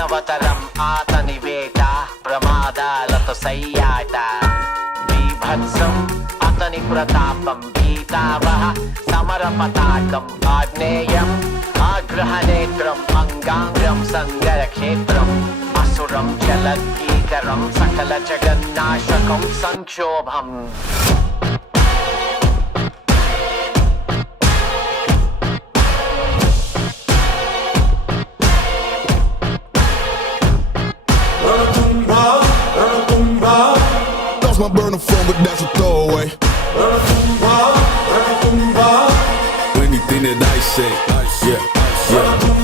మానవతరం అతనివేట ప్రమాదాలతో సయ్యాట బీభత్సం అతని ప్రతాపం భీతావహ సమర పతాకం ఆగ్నేయం ఆగ్రహనేత్రం అంగాంగం సంగరక్షేత్రం అసురం జలద్గీకరం సకల జగన్నాశకం సంక్షోభం My burner phone, but that's a throwaway. Anything that I say, yeah, yeah.